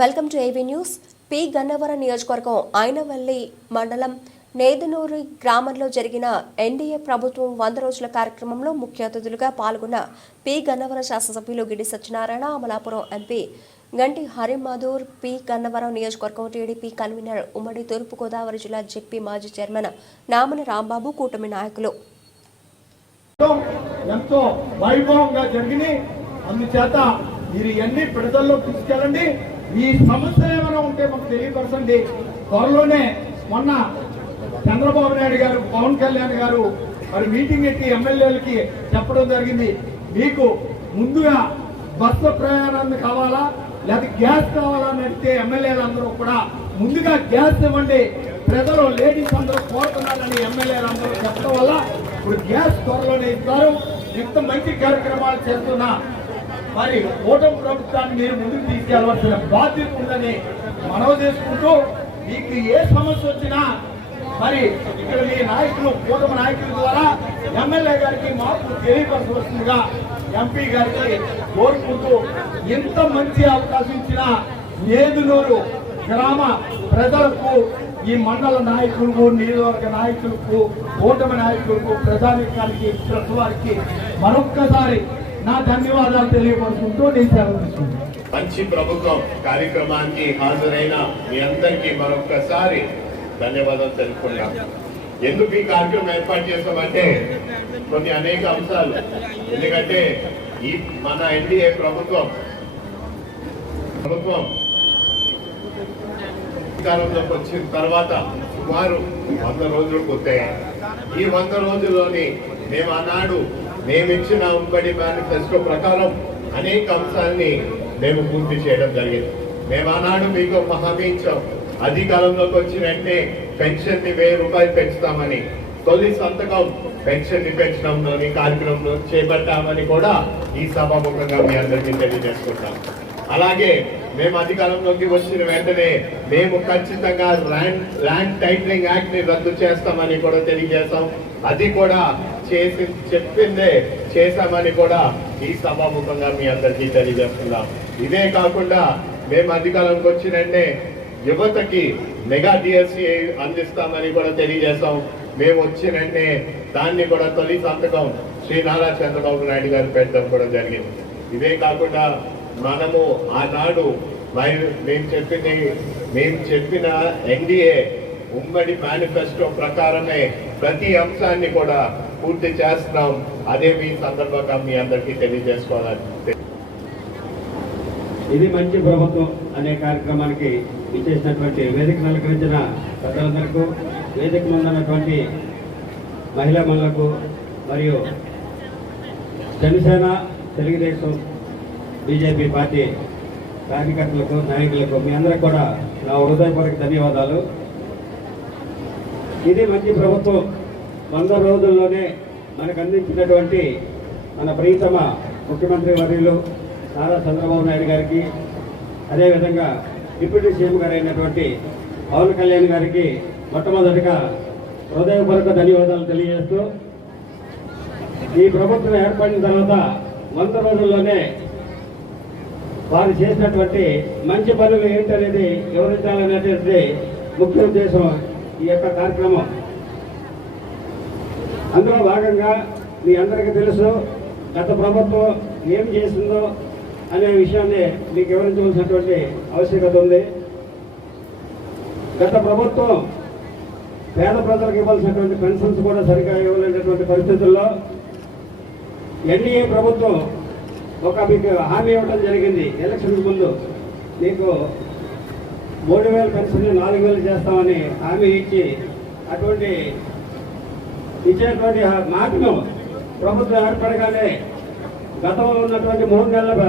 Welcome to AV news. P. Gannavaram నియోజకవర్గం ఆయనవల్లి మండలం నేదనూరి గ్రామంలో జరిగిన ఎన్డీఏ ప్రభుత్వం వంద రోజుల కార్యక్రమంలో ముఖ్య అతిథులుగా పాల్గొన్న పి. గన్నవరం శాసనసభ్యులు గిడి సత్యనారాయణ అమలాపురం ఎంపీ గంటి హరిమధూర్ పి. గన్నవరం నియోజకవర్గం టీడీపీ కన్వీనర్ ఉమ్మడి తూర్పుగోదావరి జిల్లా జెడ్పీ మాజీ చైర్మన్ నామని రాంబాబు కూటమి నాయకులు. ఎంతో వైభవంగా జరిగింది అందుచేత మీరు ఇవన్నీ ప్రజల్లో తీసుకెళ్ళండి. ఈ సమస్యలు ఏమైనా ఉంటే మాకు తెలియపరచండి. త్వరలోనే మొన్న చంద్రబాబు నాయుడు గారు పవన్ కళ్యాణ్ గారు మరి మీటింగ్ ఎట్టి ఎమ్మెల్యేలకి చెప్పడం జరిగింది. మీకు ముందుగా బస్సు ప్రయాణాన్ని కావాలా? లేదా గ్యాస్ కావాలా అని అడిగితే ఎమ్మెల్యేలు అందరూ కూడా ముందుగా గ్యాస్ ఇవ్వండి. ప్రజలు లేడీస్ అందరూ కోరుతున్నారని ఎమ్మెల్యేలు అందరూ చెప్పడం వల్ల ఇప్పుడు గ్యాస్ త్వరలోనే ఇస్తారు. ఇంత మంచి కార్యక్రమాలు చేస్తున్నా మరి ఓటమి ప్రభుత్వాన్ని మీరు ముందుకు తీసుకెళ్ళవలసిన బాధ్యత ఉందని మనవి చేసుకుంటూ మీకు ఏ సమస్య వచ్చినా మరి ఇక్కడ మీ నాయకులు కూటమి నాయకుల ద్వారా ఎమ్మెల్యే గారికి మాకు తెలియపరచవలసిందిగా ఎంపీ గారికి కోరుకుంటూ ఇంత మంచి అవకాశం ఇచ్చిన ఏదునూరు గ్రామ ప్రజలకు ఈ మండల నాయకులకు నియోజకవర్గ నాయకులకు కూటమి నాయకులకు ప్రజానికానికి ప్రతి వారికి మరొక్కసారి నా ధన్యవాదాలు తెలియపరుచుకుంటూ నేను సెలవు మంచి ప్రభుత్వం కార్యక్రమానికి హాజరైన మీ అందరికీ మరొకసారి ధన్యవాదాలు తెలుపుకున్నాం ఎందుకు ఈ కార్యక్రమం ఏర్పాటు చేస్తామంటే కొన్ని అనేక అంశాలు. ఎందుకంటే ఈ మన ఎన్డీఏ ప్రభుత్వం ప్రభుత్వం అధికారంలోకి వచ్చిన తర్వాత సుమారు వంద రోజులు పూర్తయ్యాయి. ఈ వంద రోజుల్లోని మేము ఆనాడు మేమిచ్చిన ఉమ్మడి మేనిఫెస్టో ప్రకారం అనేక అంశాలని మేము పూర్తి చేయడం జరిగింది. మేము ఆనాడు మీకు ఒక హామీ ఇచ్చాం అధికారంలోకి వచ్చిన వెంటనే పెన్షన్ని వెయ్యి రూపాయలు పెంచుతామని తొలి సంతకం పెన్షన్ని పెంచడంలోని కార్యక్రమంలో చేపట్టామని కూడా ఈ సభాముఖంగా మీ అందరికీ తెలియజేసుకుంటాం. అలాగే మేము అధికారంలోకి వచ్చిన వెంటనే మేము ఖచ్చితంగా ల్యాండ్ ల్యాండ్ టైటిలింగ్ యాక్ట్ని రద్దు చేస్తామని కూడా తెలియజేస్తాం అది కూడా చేసి చెప్పిందే చేశామని కూడా ఈ సభాముఖంగా మీ అందరికీ తెలియజేస్తున్నాం. ఇదే కాకుండా మేము అధికారంకి వచ్చిన వెంటనే యువతకి మెగా డిఎస్సి అందిస్తామని కూడా తెలియజేస్తాం మేము వచ్చిన వెంటనే దాన్ని కూడా తొలి సంతకం శ్రీ నారా చంద్రబాబు నాయుడు గారు పెట్టడం కూడా జరిగింది. ఇదే కాకుండా మనము ఆనాడు మేము చెప్పింది మేము చెప్పిన ఎన్డీఏ ఉమ్మడి మేనిఫెస్టో ప్రకారమే ప్రతి అంశాన్ని కూడా పూర్తి చేస్తున్నాం. అదే మీ సందర్భంగా మీ అందరికీ తెలియజేసుకోవాలని ఇది మంచి ప్రభుత్వం అనే కార్యక్రమానికి ఇచ్చేసినటువంటి వేదిక అలంకరించిన పెద్దలందరికీ వేదిక ముందున్నటువంటి మహిళా మనులకు మరియు జనసేన తెలుగుదేశం బీజేపీ పార్టీ కార్యకర్తలకు నాయకులకు మీ అందరికి కూడా నా హృదయపూర్వక ధన్యవాదాలు. ఇది మంచి ప్రభుత్వం. వంద రోజుల్లోనే మనకు అందించినటువంటి మన ప్రియతమ ముఖ్యమంత్రి వర్యులు నారా చంద్రబాబు నాయుడు గారికి అదేవిధంగా డిప్యూటీ సీఎం గారు అయినటువంటి పవన్ కళ్యాణ్ గారికి మొట్టమొదటిగా హృదయపూర్వక ధన్యవాదాలు తెలియజేస్తూ ఈ ప్రభుత్వం ఏర్పడిన తర్వాత వంద రోజుల్లోనే వారు చేసినటువంటి మంచి పనులు ఏంటనేది వివరించాలనేటువంటి ముఖ్య ఉద్దేశం ఈ యొక్క కార్యక్రమం. అందులో భాగంగా మీ అందరికీ తెలుసు గత ప్రభుత్వం ఏం చేసిందో అనే విషయాన్ని మీకు వివరించవలసినటువంటి ఆవశ్యకత ఉంది. గత ప్రభుత్వం పేద ప్రజలకు ఇవ్వాల్సినటువంటి పెన్షన్స్ కూడా సరిగా ఇవ్వలేనటువంటి పరిస్థితుల్లో ఎన్డీఏ ప్రభుత్వం ఒక మీకు హామీ ఇవ్వడం జరిగింది ఎలక్షన్ ముందు. మీకు మూడు వేల పెన్షన్ నాలుగు వేలు చేస్తామని హామీ ఇచ్చి అటువంటి ఇచ్చినటువంటి మాటను ప్రభుత్వం ఏర్పడగానే గతంలో ఉన్నటువంటి మూడు నెలల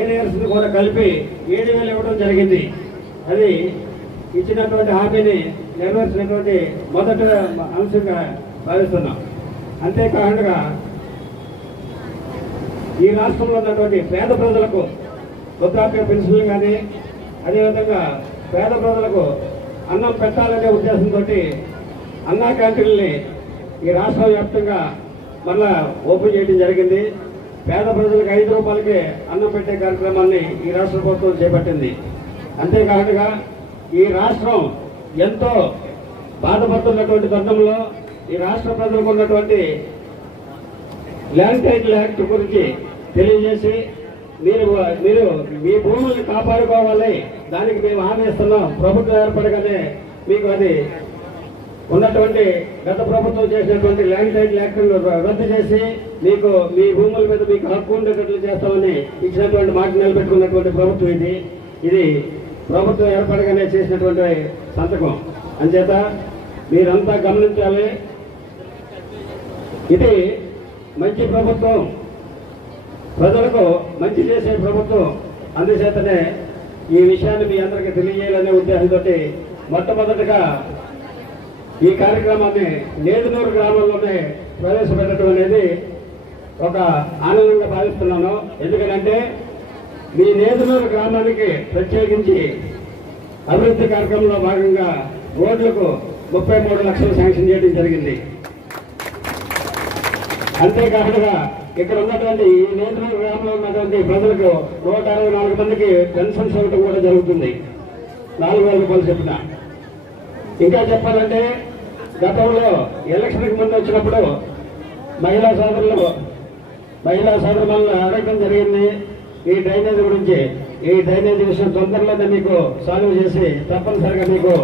ఏరియర్స్ని కూడా కలిపి ఏడు వేలు ఇవ్వడం జరిగింది. అది ఇచ్చినటువంటి హామీని నెరవేర్చినటువంటి మొదటి అంశంగా భావిస్తున్నాం. అంతేకాకుండా ఈ రాష్ట్రంలో ఉన్నటువంటి పేద ప్రజలకు వృద్ధాప్య పెన్షన్లు కానీ అదేవిధంగా పేద ప్రజలకు అన్నం పెట్టాలనే ఉద్దేశంతో అన్నా క్యాంటీన్ని ఈ రాష్ట్ర వ్యాప్తంగా మళ్ళా ఓపెన్ చేయడం జరిగింది. పేద ప్రజలకు ఐదు రూపాయలకే అన్నం పెట్టే కార్యక్రమాన్ని ఈ రాష్ట్ర ప్రభుత్వం చేపట్టింది. అంతేకాకుండా ఈ రాష్ట్రం ఎంతో బాధపడుతున్నటువంటి తరుణంలో ఈ రాష్ట్ర ప్రజలకు ఉన్నటువంటి ల్యాండ్ టైటిల్ యాక్ట్ గురించి తెలియజేసి మీరు మీరు మీ భూముల్ని కాపాడుకోవాలి దానికి మేము హామీస్తున్నాం. ప్రభుత్వం ఏర్పడగానే మీకు అది ఉన్నటువంటి గత ప్రభుత్వం చేసినటువంటి ల్యాండ్ టైటిల్ యాక్ట్ రద్దు చేసి మీకు మీ భూముల మీద మీకు హక్కు ఉండేటట్లు చేస్తామని ఇచ్చినటువంటి మాట నిలబెట్టుకున్నటువంటి ప్రభుత్వం ఇది. ఇది ప్రభుత్వం ఏర్పడగానే చేసినటువంటి సంతకం. అంచేత మీరంతా గమనించాలి. ఇది మంచి ప్రభుత్వం. ప్రజలకు మంచి చేసే ప్రభుత్వం అందుచేతనే ఈ విషయాన్ని మీ అందరికీ తెలియజేయాలనే ఉద్దేశంతో మొట్టమొదటిగా ఈ కార్యక్రమాన్ని నేదునూరు గ్రామంలోనే ప్రవేశపెట్టడం అనేది ఒక ఆనందంగా భావిస్తున్నాను. ఎందుకంటే మీ నేదునూరు గ్రామానికి ప్రత్యేకించి అభివృద్ధి కార్యక్రమంలో భాగంగా రోడ్లకు ముప్పై మూడు లక్షలు శాంక్షన్ చేయడం జరిగింది. అంతేకాకుండా ఇక్కడ ఉన్నటువంటి ఈ నేతృత్వ గ్రామంలో ఉన్నటువంటి ప్రజలకు నూట అరవై నాలుగు మందికి పెన్షన్స్ ఇవ్వటం కూడా జరుగుతుంది. నాలుగు వేల రూపాయలు చెప్పిన. ఇంకా చెప్పాలంటే గతంలో ఎలక్షన్కి ముందు వచ్చినప్పుడు మహిళా సోదరులు మహిళా సోదరులను అడగడం జరిగింది. ఈ డ్రైనేజ్ గురించి ఈ డ్రైనేజ్ విషయం తొందరలోనే మీకు సాల్వ్ చేసి తప్పనిసరిగా మీకు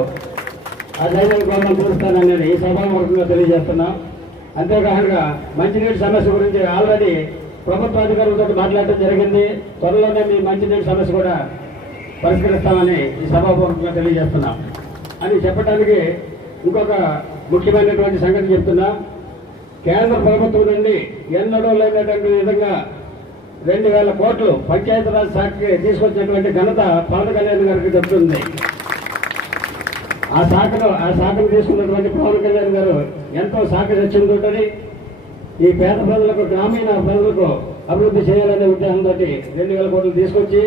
ఆ డ్రైనేజ్ కోసం చూస్తానని ఈ సభాముఖంగా తెలియజేస్తున్నాం. అంతేకాకుండా మంచినీటి సమస్య గురించి ఆల్రెడీ ప్రభుత్వ అధికారులతో మాట్లాడటం జరిగింది. త్వరలోనే మీ మంచినీటి సమస్య కూడా పరిష్కరిస్తామని ఈ సభాపూర్వకంగా తెలియజేస్తున్నాం. అని చెప్పడానికి ఇంకొక ముఖ్యమైనటువంటి సంగతి చెప్తున్నా. కేంద్ర ప్రభుత్వం నుండి ఎన్నడూ లేనటువంటి విధంగా రెండు వేల కోట్లు పంచాయతీరాజ్ శాఖకి తీసుకొచ్చినటువంటి ఘనత పవన్ కళ్యాణ్ గారికి దక్కుతుంది. ఆ శాఖను ఆ శాఖను తీసుకున్నటువంటి పవన్ కళ్యాణ్ గారు ఎంతో శాఖ ఉంటుంది ఈ పేద ప్రజలకు గ్రామీణ ప్రజలకు అభివృద్ధి చేయాలనే ఉద్దేశంతో రెండు వేల కోట్లు తీసుకొచ్చి